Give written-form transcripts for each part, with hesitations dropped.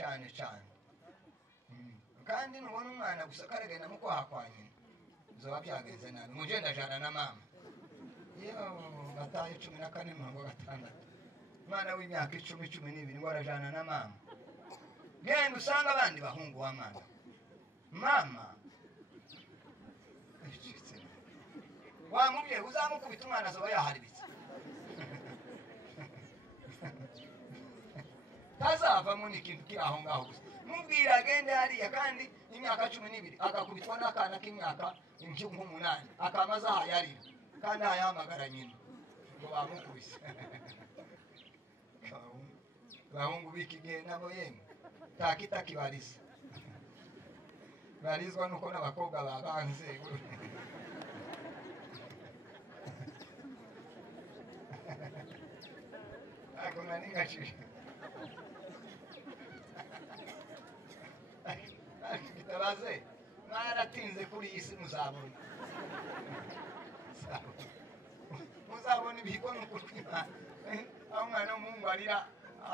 cyane kandi nubona umwana gusa karagenda mu kwaha kwa nyina zoba byagenze nabi muje ndajana na mama iyo bataye 14:6 umwana w'imyaka 10-12 ngo arajana na mama genda usanga abandi bahungu wa mama wamubye uzamukubita umwana azoba yaharibitse tazavamo n'ikintu kiri aho ngaho gusa mubwira agende hariya kandi imyaka 12 akakubitwa n'akana k'imyaka 8 akamaza hayarira kandi ayahamagara nyina ngo bamukubise bahungu bikigihe nabo yemwe takibariza barizwa nuko n'abakobwa babanze akona ningachi kitabaze mwaratinze kuri isi muzabona ibiko n'ukurwima aho umwana w'umuhungu arira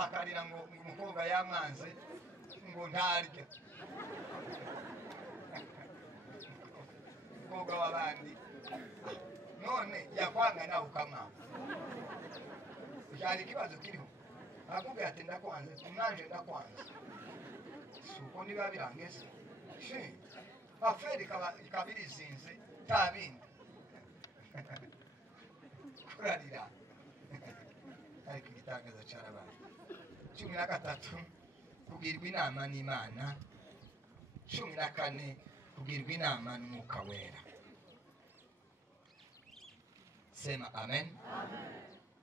akarira ngo umukobwa yamanze ngo ntarya umukobwa w'abandi none yakwanga nawe ukamwanga cyari ikibazo kiriho akubwira ati ndakwanze umwanje ndakwanze suko niba birangese aferi ikabirizinze tabindi kurarira ariko igitangaza cyarabaye 13 kugirwa inama n'Imana 14 kugirwa inama n'Umwuka Wera sema amen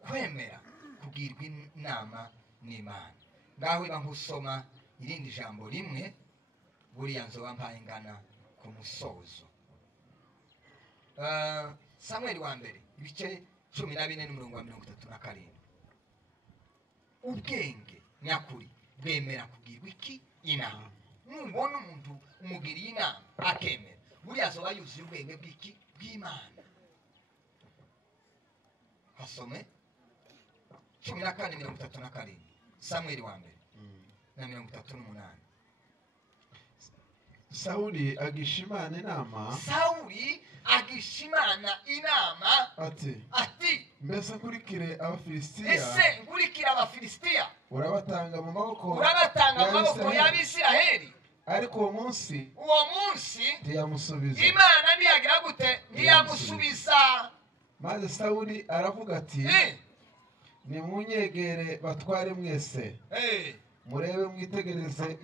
kwemera kugirwa inama n'Imana ngaho iba nkusoma irindi jambo rimwe buriya nzo wampaye ingana ku musozo Samuel wa mbere ibice 14:37 ubwenge nyakuri bwemera kugirwa iki inama nubona umuntu umugiriye inama akemera buriya azoba yuzuye ubwenge bw'iki bw'Imana hasome 14:37 Samuel wa mbere na 38 Sauli agishimana inama ati mbese nkurikire Abafilisitiya urabatanga mu maboko y'Abisiraheli ariko uwo munsi ntiyamusubiza Imana ntiyagira gute ntiyamusubiza maze Sauli aravuga ati nimunyegere batware mwese murebe mwitegereze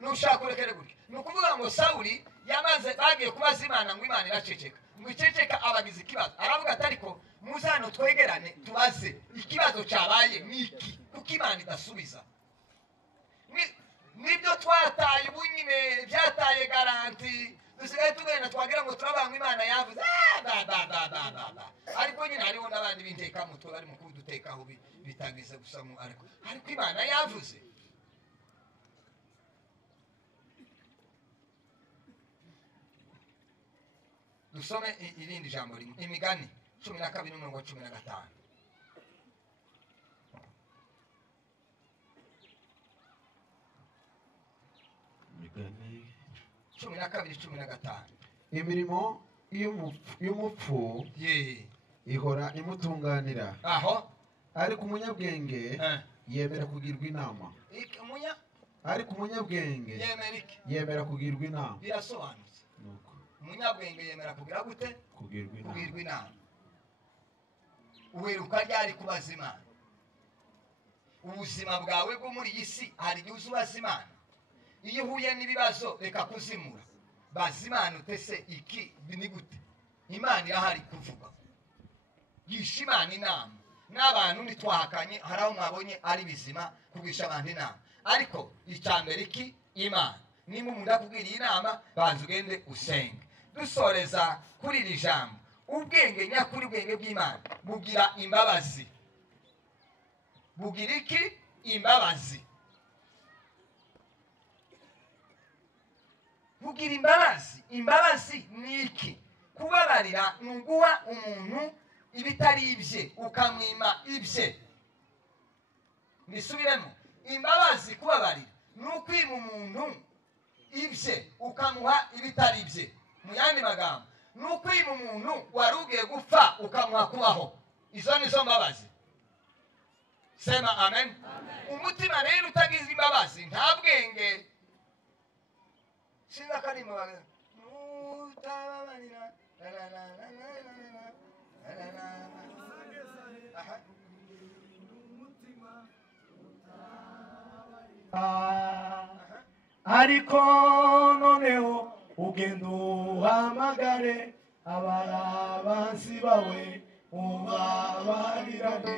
nushaka urekere gutya nukuvuga ngo Sauli yamaze bagiye kubaza Imana ngo Imana iraceceka ngo iceceka abagize ikibazo aravuga ati ariko muzano twegerane tubaze ikibazo cyabaye niki kuko Imana idasubiza nibyo twataye ubunyine byataye garanti dusigaye tugenda twagira ngo turabanga Imana yavuze ariko nyine hariho n'abandi b'inteka mutwe bari mu kudutekaho bitangize gusa mu ariko Imana yavuze dusome irindi jambo rimwe Imigani 12:15 Imigani 12:15 imirimo y'umupfu ihora imutunganira aho ariko umunyabwenge yemera kugirwa inama ariko umunyabwenge yemera kugirwa inama birasobanutse umunyabwenge yemera kugira gute kugirwa inama uheruka ryari kubaza Imana ubuzima bwawe bwo muri iyi si hari igihe uzubaza Imana iyo uhuye n'ibibazo reka kuzimura baza Imana utese iki ni gute Imana irahari kuvuga yisha Imana inama n'abantu ntitwahakanye hari aho mwabonye ari bizima kugisha abantu inama ariko icyambere iki Imana nimba umuntu akubwira inama banza ugende usenge dusoreza kuri iri jambo ubwenge nyakuri ubwenge bw'Imana bugira imbabazi bugira iki imbabazi bugira imbabazi ni iki kubabarira nuguha umuntu ibitari ibye ukamwima ibye bisubiremo imbabazi kubabarira ni ukwima umuntu ibye ukamuha ibitari bye. Mu yandi magambo ni ukwima umuntu wari ugiye gupfa ukamuha kubaho. Izo nizo mbabazi. Sema amen. Umutima rero utagize imbabazi nta bwenge. Singa karimo utababarira ariko noneho ugenda uhamagare abanzi bawe ubabarirane.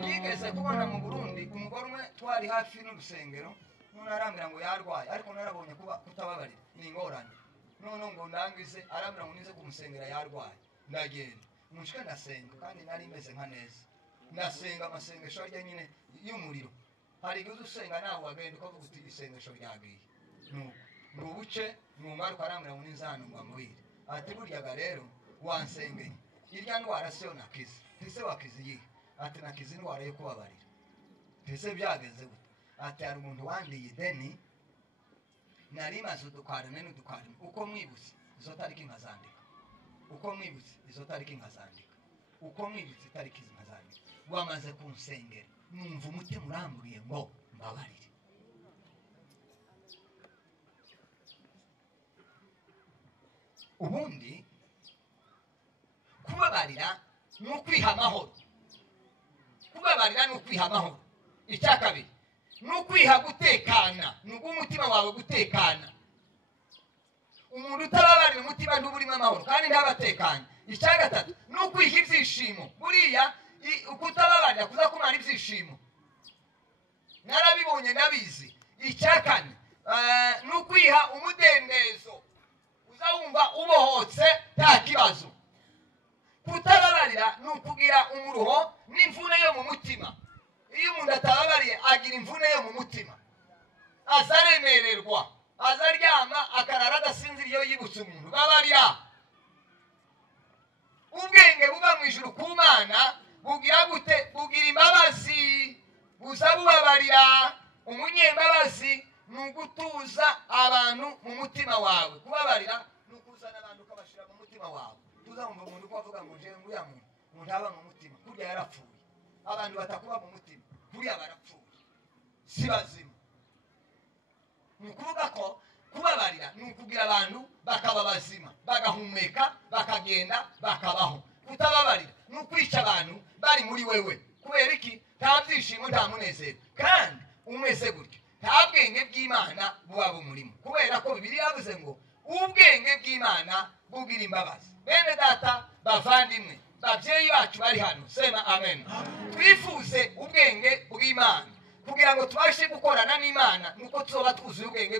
Nigeze kubona mu Burundi umugore umwe twari hafi n'urusengero none arambira ngo yarwaye ariko narabonye kuba kutababarira ni ingorane. None ngo ndangize arambira ngo nize kumusengera yarwaye. Ndagenda mushike ndasenga kandi nari meze nka neza. Ndasenga amasengesho arya nyine y'umuriro. Hari igihe usenga nawe wagenda ukavuga uti isengesho ryagiye. Nubuce numara arambira ngo nizana ngwamubire. Ati buryaga rero wansengeye. Irya ndwara siyo nakize. Ese wakize iyi? Ati nakize indwara yo kubabarira. Ese byagenze gute? Ati hari umuntu wandiye ideni nari maze udukarane n'udukarane. Uko mwibutse izo tariki nkazandika. Uko mwibutse izo tariki nkazandika. Uko mwibutse tariki nkazandika. Wamaze kunsengera numva umutima uramburiye ngo mbabarire. Ubundi kubabarira ni ukwiha amahoro. Kubabarira ni ukwiha amahoro. Icya kabiri ni ukwiha gutekana. Ni umutima wawe gutekana. Umuntu utababarira umutima ntuburimo amahoro kandi ntabatekanye. Icya gatatu ni ukwiha ibyishimo. Buriya ukutababarira kuzakumara ibyishimo. Narabibonye ndabizi. Icya kane ni ukwiha umudendezo. Uzawumva ubohotse nta kibazo. Kutababarira ni ukugira umuruho n'imvune yo mu mutima. Iyo umuntu atababariye agira imvune yo mu mutima. Azaremererwa, azaryama akarara adasinziriye iyo yibutse umuntu. Babarira. Ubwenge buba mu ijuru ku Mana bugira gute? Bugira imbabazi. Buza bubabarira. Umunyembabazi ni ugutuza abantu mu mutima wawe. Kubabarira ni ukuzana abantu ukabashira mu mutima wawe. Tuzamva umuntu ko avuga ngo nje nguya muntu aba mu mutima kurya yarapfuye. Abantu batakuba mu mutima kurya barapfuye. Si bazima. Ni ukuvuga ko kubabarira ni ukugira abantu bakaba bazima, bagahumeka, bakagenda, bakabaho. Kutababarira ni ukwica abantu bari muri wewe. Kubera iki? Nta byishimo nta munezero. Kandi umeze gutyo nta bwenge bw'Imana buba bumurimo. Kubera ko Bibiliya yavuze ngo ubwenge bw'Imana bugira imbabazi. Bene data bavandimwe babyeyi bacu bari hano, sema amen. Twifuze ubwenge bw'Imana kugira ngo tubashe gukorana n'Imana nuko tuzoba tuzuye ubwenge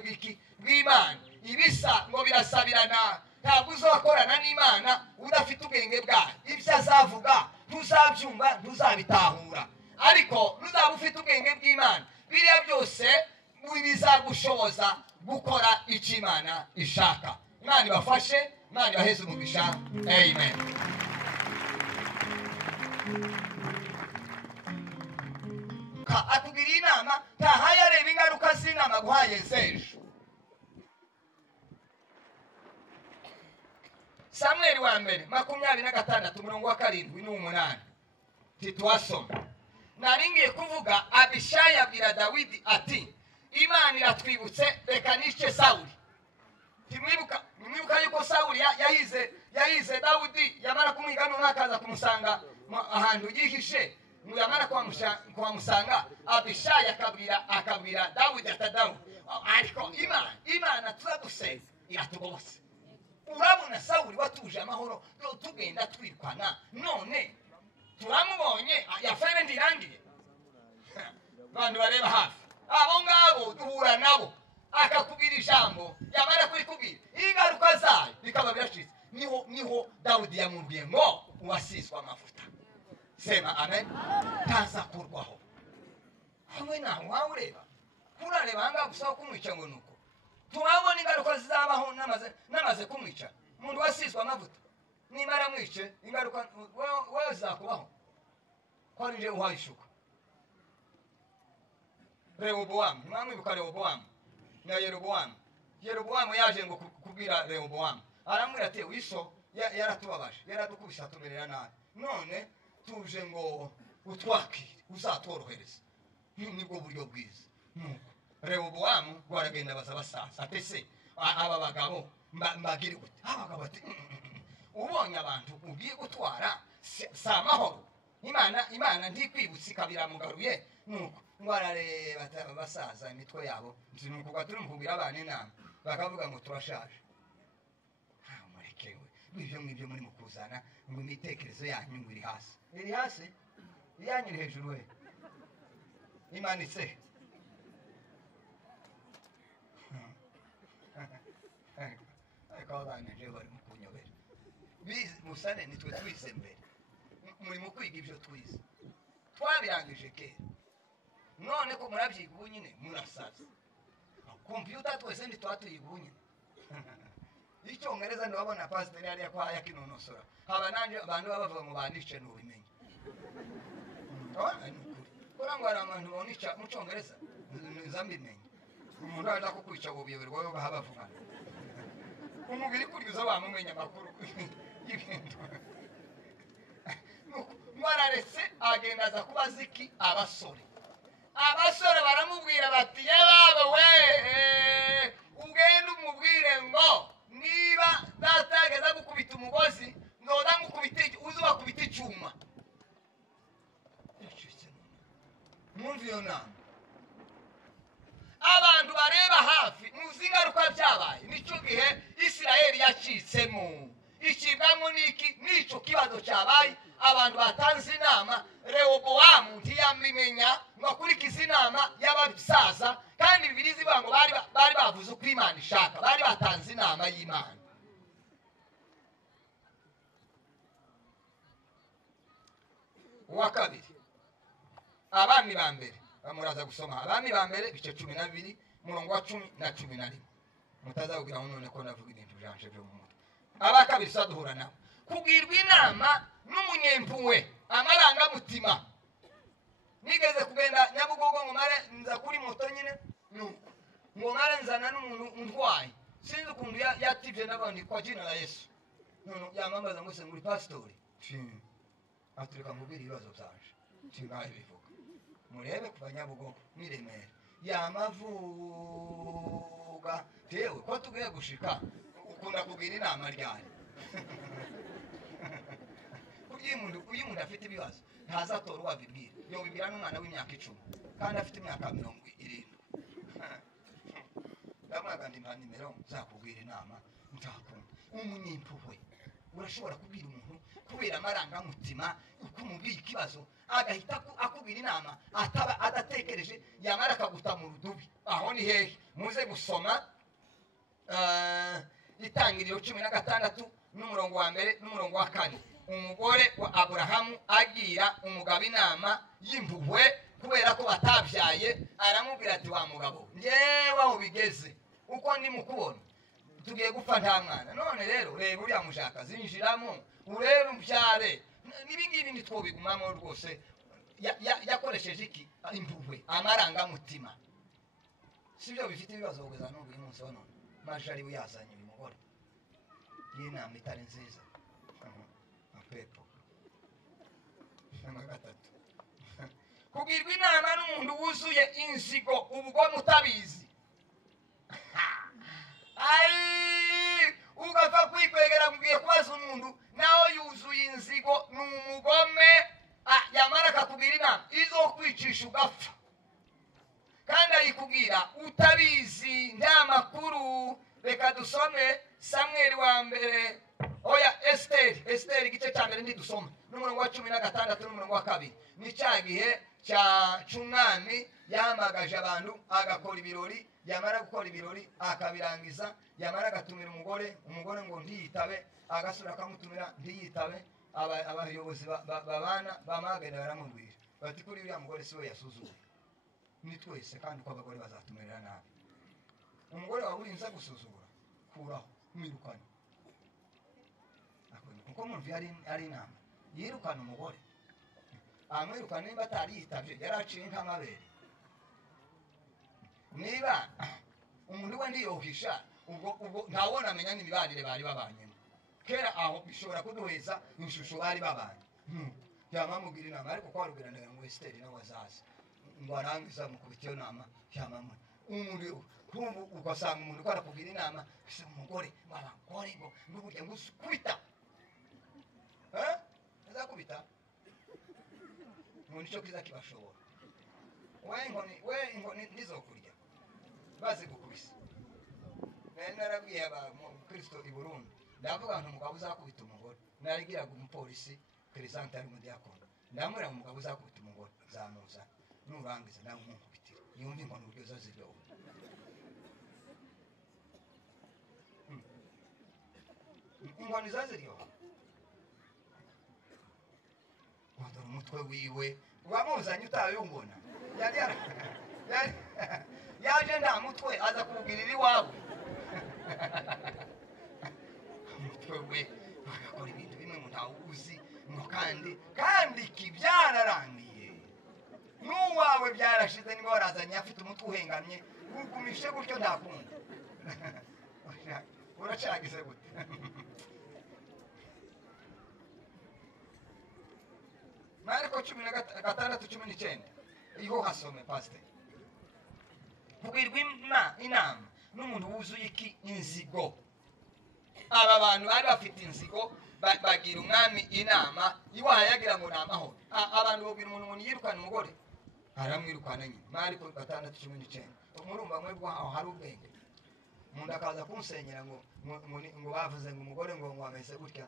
bw'Imana. Ibisa ngo birasabirana. Ntabwo uzakorana n'Imana udafite ubwenge bwayo. Ibyo azavuga ntuzabyumva ntuzabitahura. Ariko nuzaba ufite ubwenge bw'Imana biriya byose bizagushoboza gukora icyo Imana ishaka. Imana ibafashe, Imana ibaheze umugisha. Amen. Atubwira inama ntahaye areba ingaruka z'inama guhaye z'ejo. Samueli wa mbere 26:7-8 tituwasoma. Naringiye kuvuga Abishayi abwira Dawidi ati Imana iratwibutse reka nice Sawuli. Nimwibuka yuko Sawuli yahize Dawidi yamara kumwiga none akaza kumusanga ahantu yihishe. Muyamara kumusanga Abishayi akabwira Dawidi ati Dawidi ariko Imana tuzadusenga iratugobose. Urabona Sawuli watuje amahoro tugenda twirwana none turamubonye yafere ndirangiye. Bantu bareba hafi abo ngabo duhura nabo akakubwira ijambo yamara kurikubwira ingaruka zayo bikaba birashitse. Niho Dawidi yamubwiye ngo uwasizwe amavuta. Sema amen. Taza kurwaho. Hamwe nawe wawureba kurareba hanga gusaba kumwica ngo nuko tubabona ingaruka zizabaho namaze kumwica. Umuntu wasizwe amavuta nimara mwice ingaruka wewe zakubaho. Ko nje uhayishuka. Rehobowamu mwamwibuka Rehobowamu na Yerobowamu. Yerobowamu yaje ngo kubwira Rehobowamu aramwira ati wiso yaratubabaje yaradukubise atumerera nabi none tuje ngo utwakire uzatworohereza nibwo buryo bwiza. Nuko Rehobowamu waragenda baza basaza ati se aba bagabo mbagire gute? Abagabo ati ubonye abantu ugiye gutwara samahoro imana ntikwibutse kabira mugaruye. Nuko ngwarareba basaza imitwe yabo nuko gaturi mukubira abana inama bakavuga ngo turashaje. Murekewe ibyo muri mukuzana ngo imitekerezo yanyu ngo iri hasi iyanyu iri hejuru we imanitse. Ariko abana je bari mukunyobera musane nitwe twize mbere muri mu kwiga ibyo twize twabirangije kera none ko murabyiga ubu nyine murasaza. Computer twese ntitwatuyiga ubu nyine. Icyongereza ndabona pasiteri yari kwa yakinonosora haba nanje abantu babavuga ngo bandishe n'ubimenye. Kurangwa ari abantu bonica mu cyongereza nzambimenye umuntu aje kukwica ubuyoberwa yo bahabavuga umubiri kuriza bamumenya makuru y'ibintu. Mwararetse agenda aza kubaza iki abasore baramubwira bati yababa we ugenda umubwire ngo niba datageza gukubita umugozi ndoda ngukubita uzuba kubita icyuma. Mwumviyo nama abantu bareba hafi muzi ingaruka byabaye nicyo gihe Isirayeli yacitsemo ikibwamo n'icyo kibazo cyabaye. Abantu batanze inama Rehobowamu ntiyamimenya ngo akurikize inama y'abasaza kandi Bibiliya zivuga ngo bari bavuze uko Imana ishaka bari batanze inama y'Imana. Uwa kabiri abami ba mbere bamuraza gusoma abami ba mbere bice 12 murongo wa 10 na 11 mutazabwira none ko navuga ibintu byanje byo mu mutwe. Aba kabiri saduhura nawe kugirwa inama n'umunyempuwe amarangamutima. Nigeze kugenda Nyabugogo ngo mare nza kuri moto nyine ngo mare nzana n'umuntu undwaye sinzi ukuntu yativye n'abandi kwa jina la Yesu none yamamaza ngo se muri pastori atureka mubiri ibibazo byanje tingaye bivuga murebe ku Banyabugogo n'Iremera yamavuga tewe ko tugiye gushika ukunda kugira inama ryari. Uyu muntu afite ibibazo ntazatora wabibwira yobibwira n'umwana w'imyaka 10 kandi afite imyaka 70. Ndamwaga ndimpa nimero zakubwira inama ntakunda. Umunyimpuhwe urashobora kubwira umuntu kubera amarangamutima ukumubwira ikibazo agahita akubwira inama ataba adatekereje yamara akaguta mu rudubi. Aho ni hehe muze gusoma Itangiriro 16 n'umurongo wa mbere n'umurongo wa 4. Umugore wa Aburahamu agira umugabo inama y'impuhwe kubera ko batabyaye aramubwira ati wa mugabo njewe aho bigeze uko ndi mukubona tugiye gupfa nta mwana none rero reba uriya mushaka zinjiramo urebe umbyare n'ibingibi nitwobigumamo rwose. Yakoresheje iki impuhwe amarangamutima sibyo bifite ibibazo kugeza n'ubu umunsi wa none majari uyazanye uyu mugore y'inama itari nziza pepo gatatu kugirwa inama n'umuntu wuzuye inzigo ubwo mutabizi. Ugapfa kwikwegera mugiye kubaza umuntu naho yuzuye inzigo n'umugome yamara akakubwira inama izo kwicisha ugapfa kandi ayikubwira utabizi nta makuru. Reka dusome Samuel wa mbere Esteri igice cya mbere ndidusoma n'umurongo wa 16 n'umurongo wa 2. Ni cya gihe cya Cumwami yahamagaje abantu agakora ibirori yamara gukora ibirori akabirangiza yamara agatumira umugore ngo ntiyitabe agasura akamutumira ntiyitabe. Abayobozi babana bamagana baramubwira bati kuri uriya mugore siwe yasuzuye ni twese kandi ko abagore bazatumirira nabi. Umugore wawe urinza gusuzura kuraho mwirukanye kuko muntu ari inama yirukana umugore amwirukana nimba atari yitabye yaraciye nk'amabere niba umuntu we ndiyohisha ubwo ntawona amenya n'imibanire bari babanyemo kera aho bishobora kuduheza ishusho bari babanye yamamubwira inama ariko kwarubwira ngo Esther nawe azaza ngo arangiza mukubitiyo nama yamama umuntu kumbu ugasanga umuntu ko arakubwira inama ese umugore w'abagore ngo n'uburyo ngo usukubita azakubita umuntu cyo kiza kibashobora we inkoni nizokurya baze gukubisa narabwiye Kristo i Burundi ndavuga ngo umugabo uzakubita umugore narigiraga umupolisi Crescent ari mu diakono ndamura umugabo uzakubita umugore zamuza nurangiza nawe umukubitira yumva inkoni uburyo zaziryoha inkoni zaziryoha wadora umutwe wiwe wamuzanye utayumbona yaje nta mutwe aza kubwirira iwawe umutwe we bagakora ibintu bimwe mu ntawe uzi ngo kandi kibyararangiye n'uwawe byarashize niba warazanye afite umutwe uhengamye ugumishe gutyo ndakunda uracagize gute Mariko 16:19 iho hasome pastor kugirwa inama n'umuntu wuzuye iki inzigo aba bantu bari bafite inzigo bagira umwami inama iwaha yagira ngo namahoro abantu babwira umuntu yirukana umugore aramwirukana nyine Mariko 16:19 umurumva mwebwe aho hari ubwenge umuntu akaza kunsenyera ngo bavuze ngo umugore ngo ameze gutya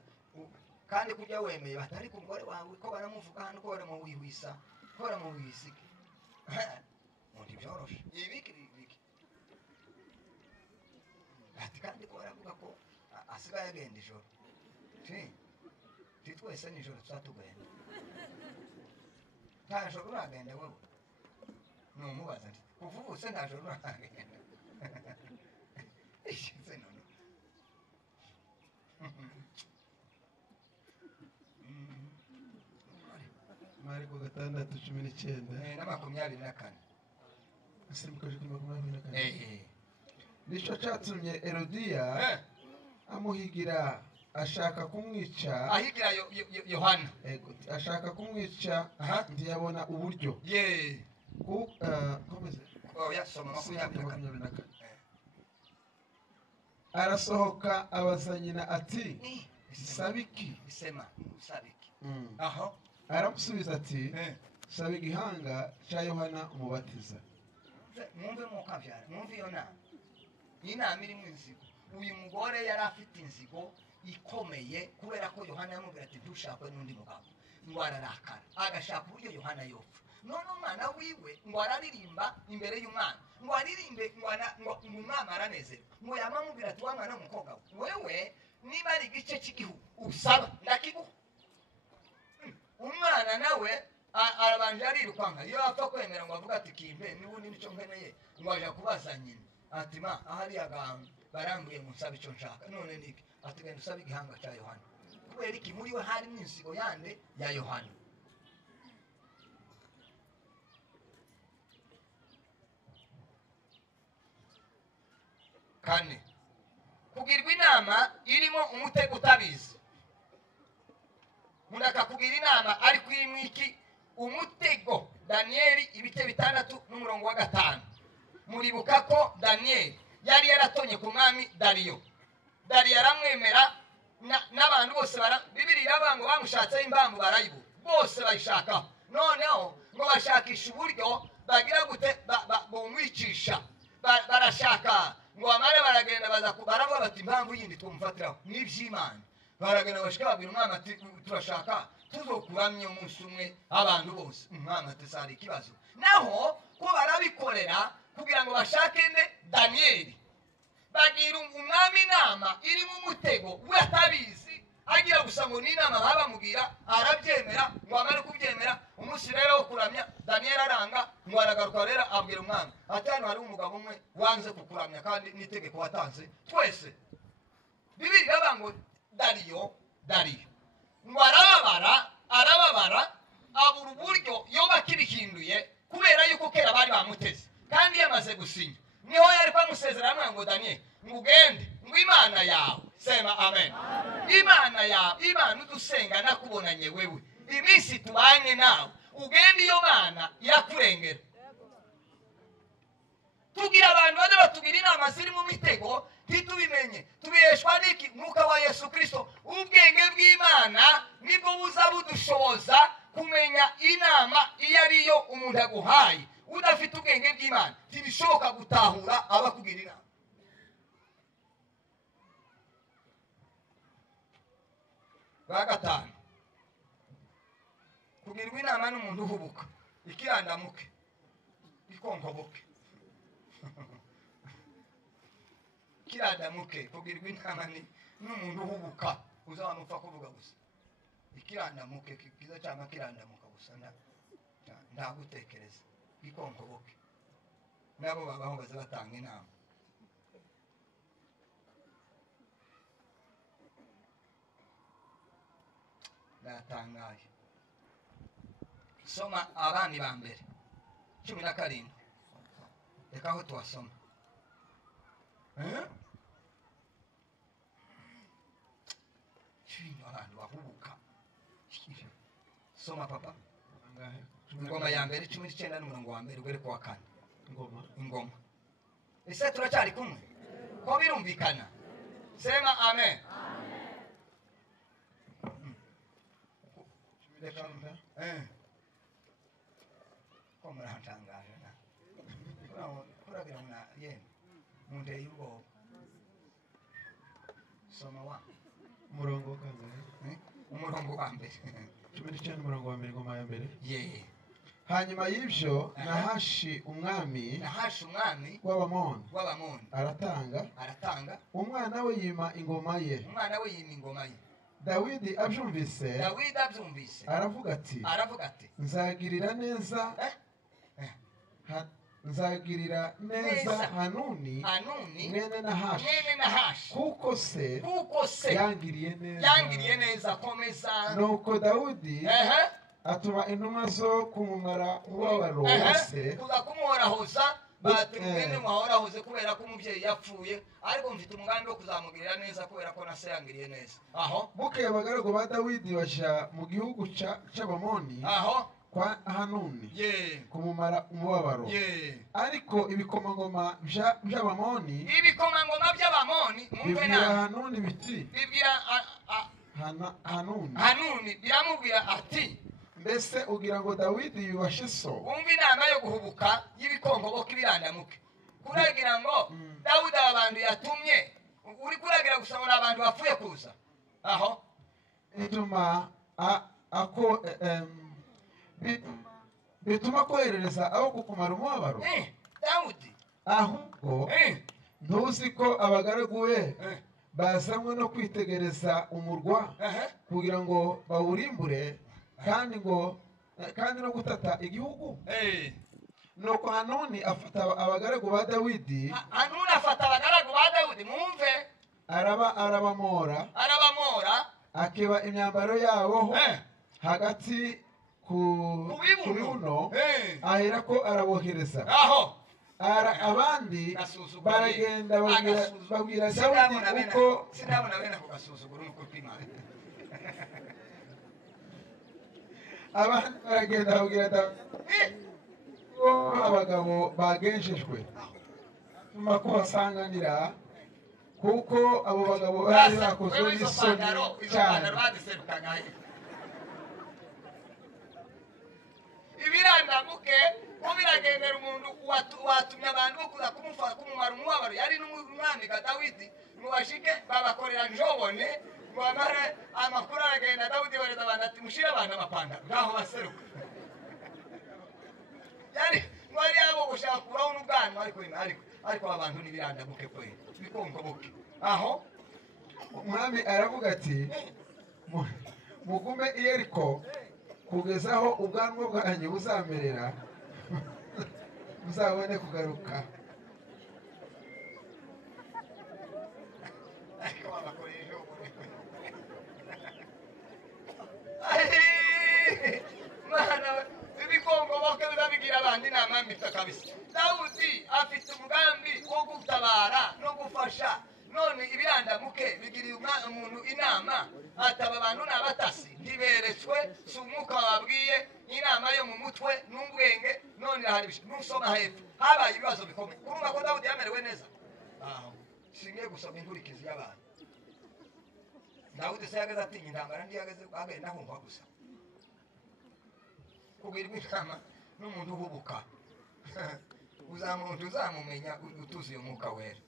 kandi kujya wemeye batari ku mugore wawe ko baramuvuga hano ko baramuwihwisa ko baramuwisike mundi byoroshe ibiki ati kandi ko baravuga ko asigaye agenda ijoro twese nijoro tuzatugenda nta joro uragenda wowe numubaza nti kuvubutse nta joro uragenda ishize none Mariko 6:19 na 24 asimbukaje kuri 24 nico cyatumye Herodiya amuhigira ashaka kumwica ahigira Yohana ashaka kumwica ntiyabona uburyo komeze yasoma 24 arasohoka abaza nyina ati sabiki bisema sabiki aho aramusubiza ati saba igihanga cya Yohana umubatiza mwumve mukavyara mwumve iyo nama inama iri mu inzigo uyu mugore yari afite inzigo ikomeye kubera ko Yohana yamubwira ati ntushakwe n'undi mugabo ngo ararakara agashaka uburyo Yohana yopfa none umwana wiwe ngo araririmba imbere y'umwana ngo aririmbe ngo umwana aranezerwa ngo yamamubwira ati wa mwana w'umukobwa wewe niba ari igice cy'igihugu usaba ndakiguha umwana nawe arabanje arirukanka iyo apfa kwemera ngo avuga ati kimpe n'ubundi nico nkeneye ngo aje kubaza nyina ati ma ahari aganga barambuye ngo nsabe ico nshaka none niki ati genda usabe igihanga cya Yohana kubera iki muri we hari n'insigo yande ya Yohana kane kugirwa inama irimo umutego utabizi mundaka kugira inama ariko irimo iki umutego Danieli 6:5 muribuka ko Danieli yari yaratonye ku mwami Dariyo aramwemera n'abantu bose Bibiliya irabango bamushatse impamvu barayibu bose bayishaka noneho ngo bashakisha uburyo bagira gute bomwicisha barashaka ngo amare baragenda baza baravuga bati impamvu yindi twumfatiraho n'ivy'Imana baragenda bashika babwira umwami ati turashaka tuzokuramye umunsi umwe abantu bose umwami ati sari ikibazo naho ko barabikorera kugira ngo bashake nde Danieli bagira umwami inama iri mu mutego we atabizi agira gusa ngo ni inama babamubwira arabyemera ngo amare kubyemera umunsi rero wo kuramya Danieli aranga ngo aragaruka rero abwira umwami ati hano hari umugabo umwe wanze kukuramya kandi n'itegeko watanze twese Bibiliya irabango Dariyo ngo arababara abura uburyo yoba kibihinduye kubera yuko kera bari bamuteze kandi yamaze gusinya niho yari kwamusezerano ngo Daniel ngo ugende ngo Imana yawe sema amen Imana yawe Imana udusenga nakubonanye wewe iminsi tubanye nawe ugende iyo Mana irakurengera tugira abantu bade batubira inama ziri mu mitego ntitubimenye tubeshwa n'iki mwuka wa Yesu Kristo ubwenge bw'Imana nibwo buza budushoboza kumenya inama iyo ariyo umuntu aguhaye udafite ubwenge bw'Imana ntibishoboka gutahura abakugira inama bagatanu kugirwa inama n'umuntu uhubuka ikirandamuke ikonkoboke kirandamuke kugirwa inama n'umuntu uhubuka uzamupfa kuvuga gusa ikirandamuke kiza cyangwa kirandamuka gusa ndagutekereza ikonkoboke nabo babaho baza batanga inama natangaye soma abandi ba mbere 17 reka aho tuwasoma chino abantu bahubuka soma papa ingoma ya mbere 19 n'umurongo wa mbere ugere ku wa 4 ingoma ese turacyari kumwe ko birumvikana sema amen como ratangaje na kuragira muna yene munde yugo soma wa umurongo kangahe umurongo wa mbere 19 umurongo wa mbere ngoma ya mbere ye hanyuma y'ibyo Nahashi umwami w'Abamoni aratanga umwana we yima ingoma ye Dawidi abyumvise aravuga ati nzagirira neza Hanuni mwene Nahashi kuko se yangiriye neza komeza nuko Dawidi atuma intumwa zo kumumara umubabaro wose kuza kumuhorahoza batumene muhorahoze kubera ko umubyeyi yapfuye ariko mfite umugambi wo kuzamugirira neza kubera ko nase yangiriye neza aho bukeye abagaragu ba Dawidi basha mu gihugu c'Abamoni aho kwa Hanuni kumumara umubabaro ariko ibikomangoma by'Abamoni bibwira Hanuni biti Hanuni biramubwira ati mbese ugira ngo Dawidi yubashe so umva inama yo guhubuka y'ibikongoboka ibirandamuke kuragira ngo Dawidi abantu yatumye uri kuragira gusa ngo abantu bapfuye kuza aho bituma koherereza aho kukumara umubabaro Dawidi ahubwo ntuzi ko abagaragu be bazamwe no kwitegereza umurwa kugira ngo bawurimbure kandi no gutata igihugu nuko Hanuni afata abagaragu ba Dawidi mwumve arabamora akeba imyambaro yabo hagati ku bibuno ahera ko arabohereza abandi baragenda babwira Dawidi uko abandi baragenda babwira Dawidi abagabo bagejejwe nyuma ko basanganira kuko abo bagabo bari bakozwe n'isoni cyane ibirandamuke kubiragendera umuntu watumye abantu kuza kumumara umubabaro yari n'umwami Dawidi ngo bashike babakorera njobone ngo bamare amakuru aragenda Dawidi bareza abantu ati mushire abantu amapantaro ngaho baseruka yari mwari abo gushaka kuraho n'ubwanwa ariko abantu n'ibirandamuke kwe bikongoboke aho umwami aravuga ati mugume i Yeriko kugeza aho ubwanwa bwanyu buzamerera muzabone kugaruka ibikongoboke bizabigira abandi inama ndamwambika kabisa. Dawudi afite umugambi wo gutabara no gufasha. None ibirandamuke bigiriye umuntu inama ataba abantu n'abatasi ntiberetswe si umwuka wababwiye inama yo mu mutwe n'ubwenge. None hari nusoma hepfo habaye ibibazo bikomeye. Kurumva ko Dawudi yamerewe neza. Singiye gusoma inkurikizi y'abantu. Dawudi se yageze atinya intambara ndi yageze agenda humva gusa. Kugirwa inama n'umuntu uhubuka uzamuntu uzamumenya utuzuye umwuka wera.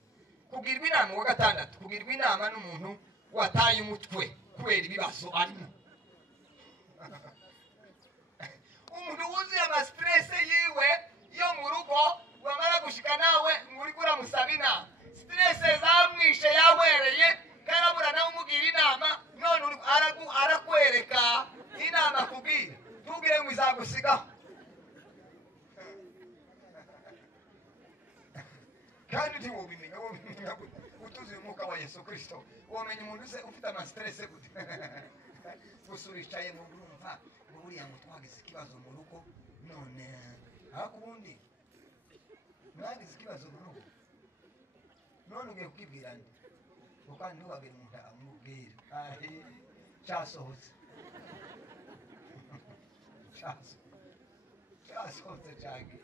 Kugirwa inama wa gatandatu, kugirwa inama n'umuntu wataye umutwe kubera ibibazo arimo. Umuntu wuzuye ama-stress yiwe yo mu rugo wamara gushika nawe muri kuramusaba inama. Stress zamwishe yahwereye karabura nawe umugira inama none arakwereka inama kubwira. Ntugire ngo izagusigaho. Kandi ntiwubimenya utuzuye umwuka wa Yesu Kristo. Wamenya umuntu se ufite ama-stress gute. Gusa uricaye mu urumva buriya ngo twagize ikibazo mu rugo none ariko ubundi mwagize ikibazo mu rugo none ugiye kukibwira nde ukandi ntubabwire umuntu amubwira cyasohotse cyasohotse cyane.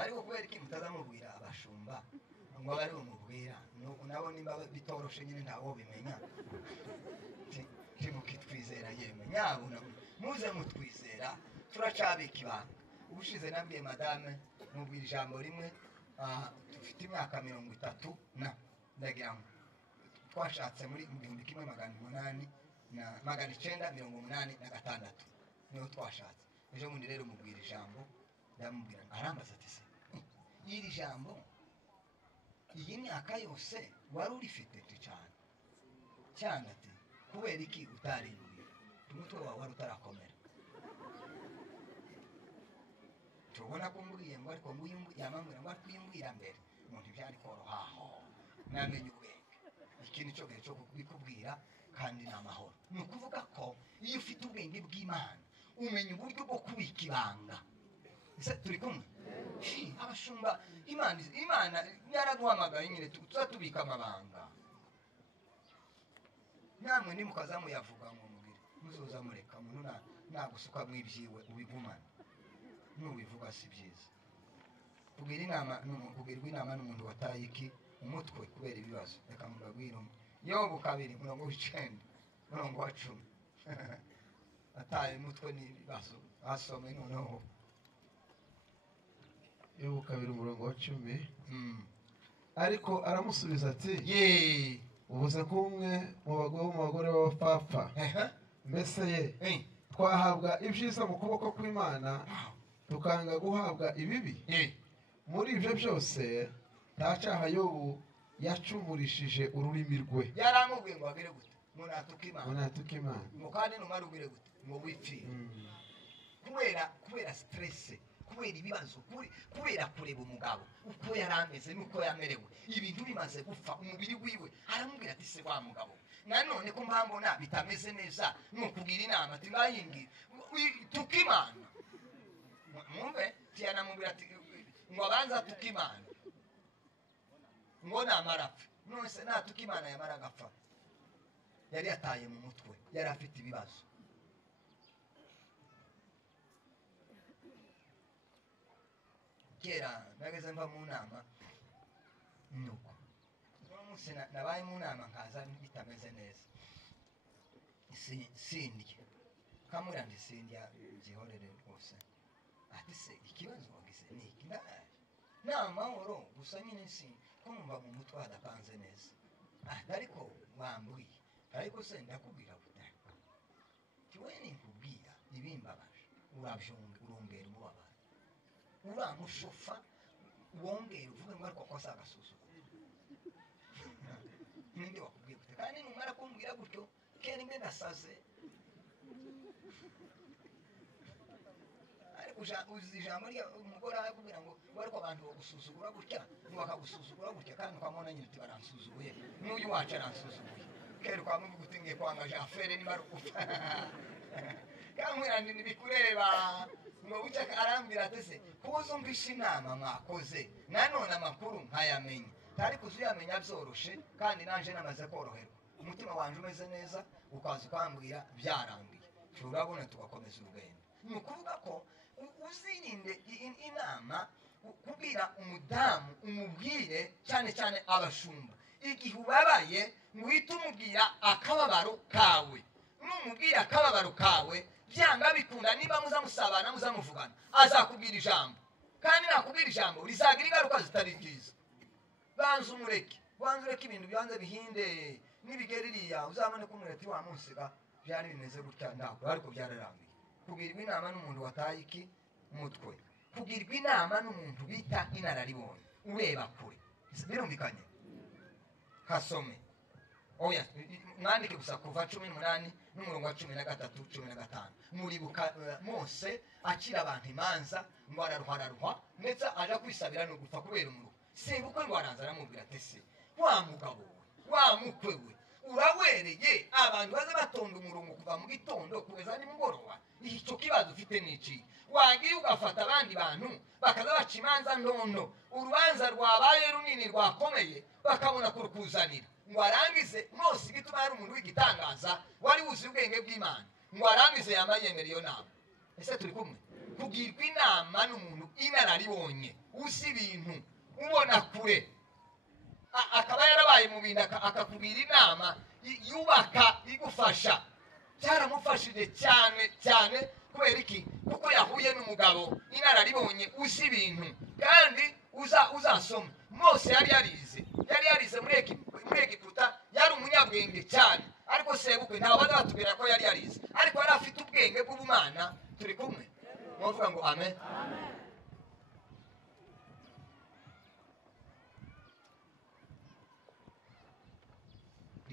Ariko kubera iki mutazamubwira abashumba ngo bari bumubwira nabo nimba bitoroshe nyine ntawo bimenya timukitwizera yemwe nyabuna muze mutwizera turacabika ibanga. Ubushize nabwiye madame mubwira ijambo rimwe dufite imyaka 30 ndagira ngo twashatse muri 1986 niho twashatse. Ejo bundi rero mubwira ijambo ndamubwira arambaza ati se iri jambo iyi myaka yose wari urifite cyane ati kubera iki utarinuye umutwe wawe wari utarakomera. tubona ko mbwiye ngo ariko yamambwira ngo arikwimbwira mbere umuntu byari korohaho namenye ubwenge. Iki ni cyo gihe cyo kubikubwira kandi ni amahoro. Ni ukuvuga ko iyo ufite ubwenge bw'Imana umenya uburyo bwo kubika ibanga. Turi kumwe abashumba Imana yaraguhamagaye nyine tuzatubika amabanga. Namwe nimukaza muyavuga ngo mubwire muzoza mureka umuntu nagusuka mwibyiwe ubigumana nubivuga si byiza. Kugirwa inama n'umuntu wataye iki umutwe kubera ibibazo. Reka mubabwire Yobu 2:9 10 ataye umutwe n'ibibazo asome noneho Yobu 2:10 ariko aramusubiza ati ubuze kumwe mu bagore b'abapfapfa mbese ye twahabwa ibyiza mu kuboko kw'Imana tukanga guhabwa ibibi. Muri ibyo byose nta cyaha Yobu yacumurishije ururimi rwe. Yaramubwiye ngo agire gute ngo natuka Imana ngo kandi numara ugire gute ngo wipfire kubera stress kubera ibibazo kubera kureba umugabo uko yarameze nuko yamerewe ibintu bimaze gupfa umubiri wiwe. Aramubwira ati se wa mugabo nanone ko mbambona bitameze neza nukugira inama ati ngayingi tuka Imana. Mwumve tiyanamubwira ati ngo abanza tuka Imana ngo namarapfa none se natuka Imana yamara gapfa. Yari yataye mu mutwe yari afite ibibazo. Kera nageze mva mu nama nuko umunsi nabaye mu nama nkaza bitameze neza sindya kamura ndisindya byihorere rwose. Ati se ikibazo wagize ni iki n'amahoro gusa nyine kumva mu mutwe hadapanze neza. Ariko wambwiye ariko se ndakubwira gute kiwe nikubwira ibimbabaje urumbera umubabaro uramushofa wongera uvuge ngo ariko kosa agasuzuguro. Ninde wakubwiye gute kandi numara kumbwira gutyo kera imwe nasaze. Uzi ijambo umugore arakubwira ngo ariko abantu bagusuzugura gutya ngo bakagusuzugura gutya kandi ukamubona nyine uti baransuzuguye n'uyu wacu aransuzuguye. Kera ukamuvuga uti ngiye kwangaje afere nimara gupfa kamwira ntibikureba ngo bucya arambwira ati se kuza umvisha inama mwakoze nanone amakuru nkayamenya ntari kuzuyamenya byoroshe kandi nanje namaze koroherwa umutima wanje umeze neza ukaza ukambwira byarangiye urabona tugakomeza urugendo ni ukuvuga ko uzirinde inama kubwira umudamu umubwire cyane cyane abashumba igihe ubabaye nguhita umubwira akababaro kawe numubwira akababaro kawe byanga bikunda niba muzamusabana muzamuvugana azakubwira ijambo kandi nakubwira ijambo rizagira ingaruka zitari nziza banza umureke ibintu byanze bihinde nibigera iriya uzabone ko umureti wamunsiga byari bimeze gutya ntabwo ariko byararambiye kugirwa inama n'umuntu wataye iki mutwe kugirwa inama n'umuntu bita inararibonye ureba kure birumvikanye kasome oya mwandike gusa kuva 18 n'umurongo wa 13 15 muribuka Mose akira abantu imanza ngo araruha ndetse aja kwisabira no gupfa kubera umuruho sebukwe ngo aranza aramubwira ati se wa mugabo wa mukwe we urawereye abantu baza batonda umurongo kuva mu gitondo kugeza nimugoroba icyo kibazo ufite n'iki wagiye ugafata abandi bantu bakaza baca imanza ntono urubanza rwabaye runini rwakomeye bakabona kurukuzanira ngo arangize Mose igituma yari umuntu w'igitangaza wari wuzuye ubwenge bw'Imana ngo arangize yamayemera iyo nama ese turi kumwe kugirwa inama n'umuntu inararibonye uzi ibintu ubona kure akaba yarabaye mu bintu akakubwira inama yubaka igufasha cyaramufashije cyane kubera iki kuko yahuye n'umugabo inararibonye uzi ibintu kandi uzasoma Mose yari yarize muri Egiputa yari umunyabwenge cyane ariko sebukwe ntawe baza batubwira ko yari yarize ariko yari afite ubwenge bw'ubumana turi kumwe muvuga ngo amen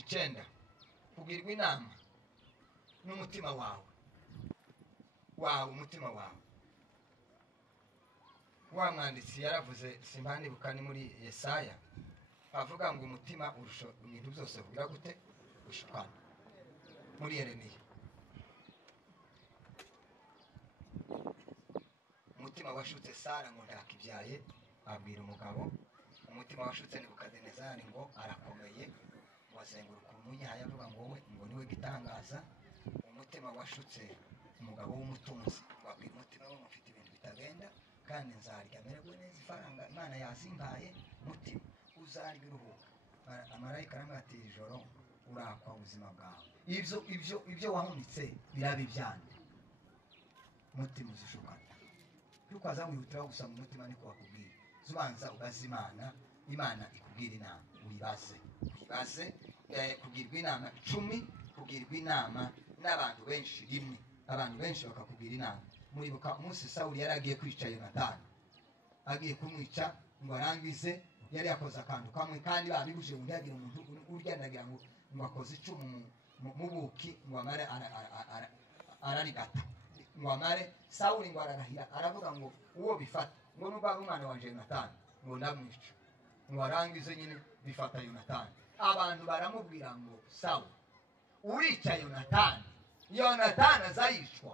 icyenda kugirwa inama n'umutima wawe umutima wawe wa mwanditsi yaravuze simbandibuka ni muri Yesaya avuga ngo umutima urusha ibintu byose kugira gute gushukana muri Yeremiya umutima washutse Sara ngo ntakibyaye abwira umugabo umutima washutse Nebukadinezari ngo arakomeye wazenguruka umunyaha yavuga ngo we ngo niwe gitangaza umutima washutse umugabo w'umutunzi wabwira umutima we mufite ibintu bitagenda kandi nzarya mererwe neza ifaranga Imana yasimbaye mutima uzarya uruhuka amarayika aramwatira ijoro urakwa ubuzima bwawe ibyo wahunitse birabe byande mutima uzushukana yuko aza wihutira gusa mu mutima niko wakubwira zubanza ubaza Imana ikubwira inama uyibaze kugirwa inama 10 kugirwa inama n'abantu benshi rimwe abantu benshi bakakubwira inama muribuka umunsi Sawuli yari agiye kwica Yonatani agiye kumwica ngo arangize yari yakoze akantu kamwe kandi babibuje ngo yagira umuntu uryandagira ngo akoze icumu mu buki ngo amare ararigata ngo amare Sawuli ngo ararahira aravuga ngo uwo bifata ngo nubwo umwana wa Yonatani ngo ndamwica ngo arangize nyine bifata Yonatani abantu baramubwira ngo Sawuli urica Yonatani azayishwa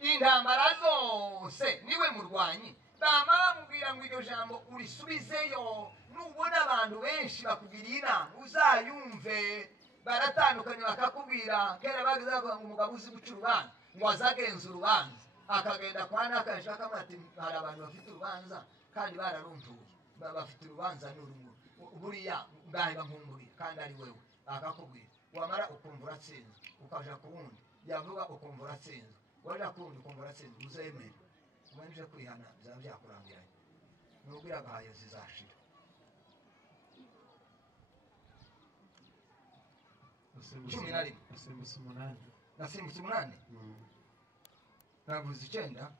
intambara zose niwe murwanyi bamubwira ngo iryo jambo urisubizeyo nubona abantu benshi bakubwiriye inama uzayumve baratandukanye bakakubwira kera bavuga ngo umugabo uzi guca urubanza ngo azagenza urubanza akagenda kwa nakashaka amati hari abantu bafite urubanza kandi bararuntuye bafite urubanza n'urumuri buriya ngahiba nkumburi kandi ari wewe akakubwira wamara ukumva uratsinze ukaja ku wundi yavuga ukumva uratsinze waja ku wundi ukumva uratsinze uzemere ubanije kwihana byaba byakurangiranye nubwira gahaye zizashira cumi na rimwe nasimbutse umunani navuze 9 na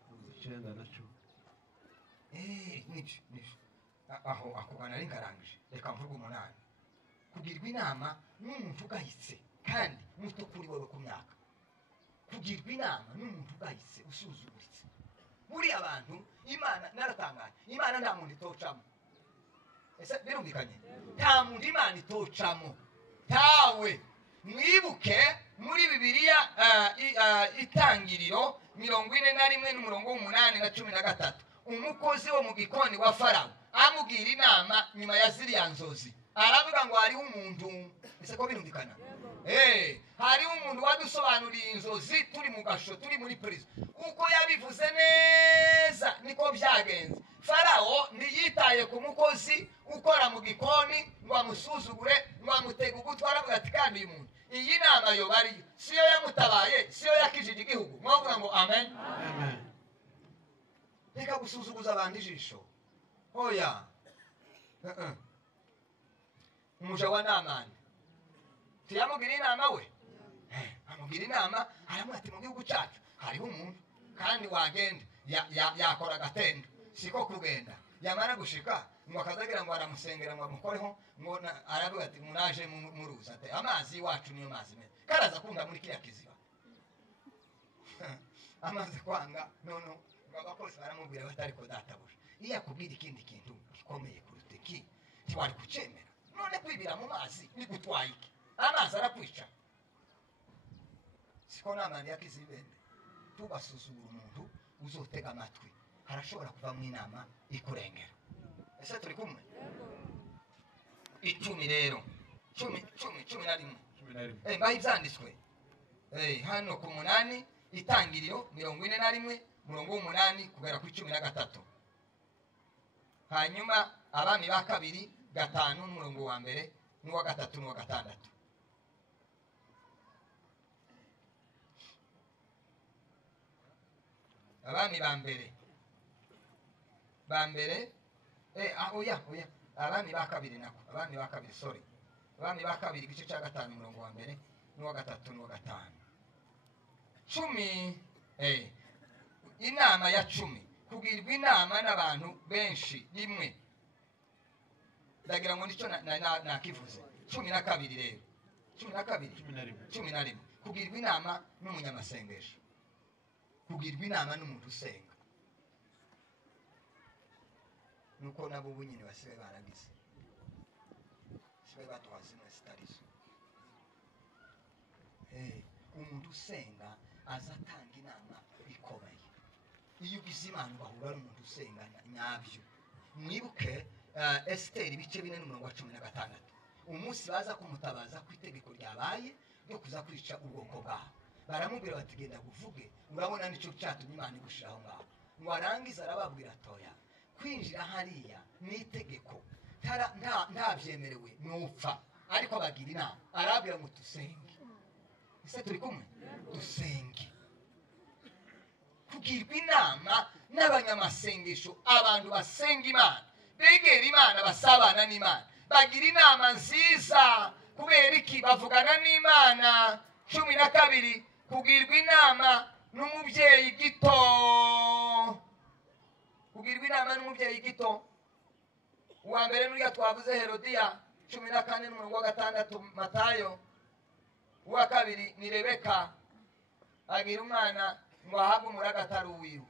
10 nibyo aho akubana ari nkarangije reka mvuga 8 kugirwa inama n'umuntu ugahitse kandi muto kuri wowe ku myaka kugirwa inama n'umuntu ugahitse usuzuguritse muri abantu Imana naratangaye Imana nta muntu itocamo ese birumvikanye nta muntu Imana itocamo tawe mwibuke muri bibiliya itangiriro 41 n'umurongo w'8 na 13 umukozi wo mu gikoni wa Farawo amubwira inama nyuma ya ziriya nzozi aravuga ngo hariho umuntu ese ko birumvikana hariho umuntu wadusobanuriye inzozi turi mu gasho turi muri prison uko yabivuze neza niko byagenze Farawo ntiyitaye ku mukozi ukora mu gikoni ngo amusuzugure ngo amutege ugutwi aravuga ati kandi uyu muntu iyi nama yo bari siyo yamutabaye siyo yakijije igihugu mwavuga ngo amen amen. Reka gusuzuguza abantu ijisho oya umuja wa Namani tuyamubwira inama we amubwira inama aramubwira ati mu gihugu cyacu hariho umuntu kandi wagenda yakora agatendo siko kugenda yamara gushika ngo akazagira ngo aramusengera ngo amukoreho ngo aravuga ati munaje muruza ati amazi iwacu niyo mazi meza karaza kunda muri kiriya kiziba amazi kwanga nono abakozi baramubwira batari ko databuje iyo akubwira ikindi kintu gikomeye kuruta iki ntiwari kucemera none kwibira mu mazi ni gutwaye iki amazi arakwica siko Namani yakizibende tugasuzugura umuntu uzotega amatwi harashobora kuva mu inama ikurengera ese turi kumwe 10 rero 11 mbaho ibyanditswe hano ku 8 itangiriro 41 murongo w'8 kugera ku 13 hanyuma abami ba kabiri 5 n'umurongo wa mbere n'uwa 3 n'uwa 6 abami ba mbere oya abami ba kabiri nako abami ba kabiri sorry abami ba kabiri igice cya 5 umurongo wa mbere n'uwa 3 n'uwa 5 10 inama ya 10 kugirwa inama n'abantu benshi rimwe ndagira ngo nicyo nakivuze 12 rero 11 kugirwa inama n'umunyamasengesho kugirwa inama n'umuntu usenga nuko nabo bunyine basibe baragize sibe batwaze no starizo umuntu usenga azatanga inama ikomeye iyo ugize imana bahura n'umuntu usenga nyabyo mwibuke Esther ibice 4 n'umurongo wa 16 umunsi baza kumutabaza ku itegeko ryabaye ryo kuza kwica ubwoko bwabo baramubwira bati genda guvuge urabona nicyo cyatumye imana igushiraho ngaho ngo arangiza arababwira toya kwinjira hariya ni itegeko nta byemerewe nupfa ariko bagira inama arabwira ngo tusenge ese turi kumwe dusenge kugirwa inama n'abanyamasengesho abantu basenga imana begera imana basabana n'imana bagira inama nziza kubera iki bavugana n'imana 12 kugirwa inama n'umubyeyi gito kugirwa inama n'umubyeyi gito uwa mbere n'uriya twavuze Herodiya 14 n'umurongo wa 6 Matayo uwa kabiri ni Rebeka agira umwana ngo ahabwe umuraga atari uwiwe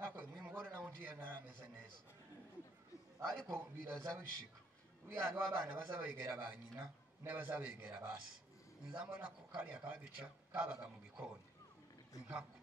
ariko nimugore nawe ndiye narameze neza ariko biraza bishika uriya ni abana bazabegera ba nyina n'abazabegera basi nzambona ko kariya kabica kabaga mu gikoni nkako